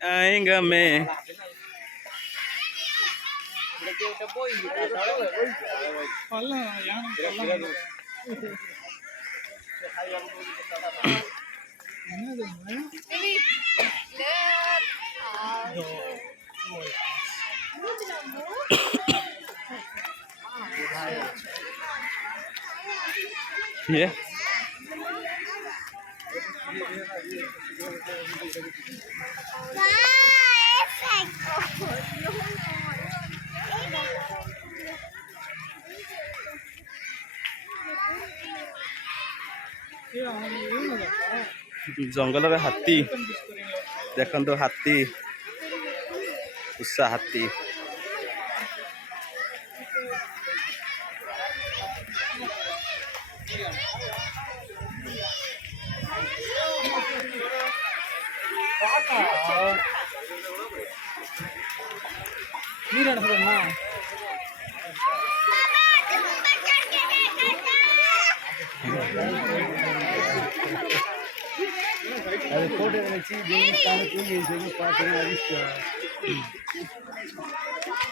आएगा मैं ये जंगल हाथी देखो हाथी उषा हाथी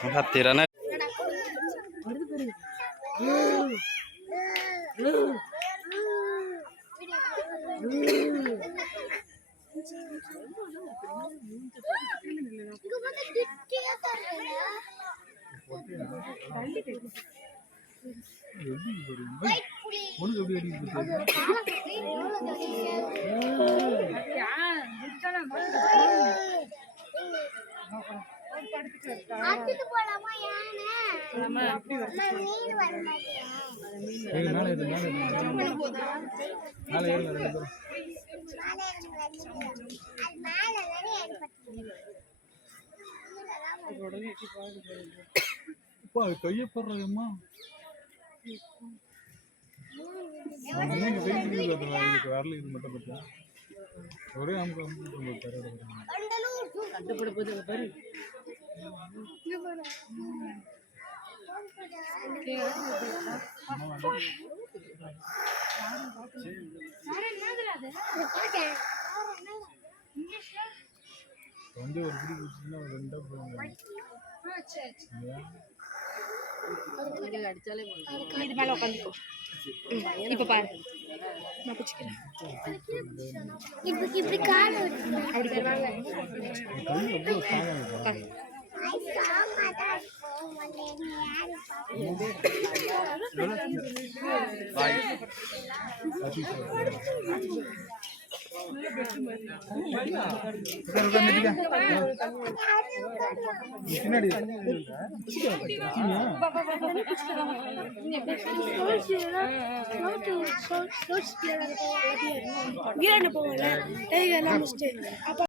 हाथी ना கையை போடுறதுமா வரல இது மட்டும் பார்த்தா ஒரே கட்டுப்பட போது பாரு வந்து ஒரு பிடி குடிச்சுன்னா ரெண்டா போவாங்க அடிச்சாலே இது மேல உட்காந்துக்கோ இப்ப பாரு நான் பிடிச்சிக்கிறேன் இப்படி கால் அப்படி பின்னாடி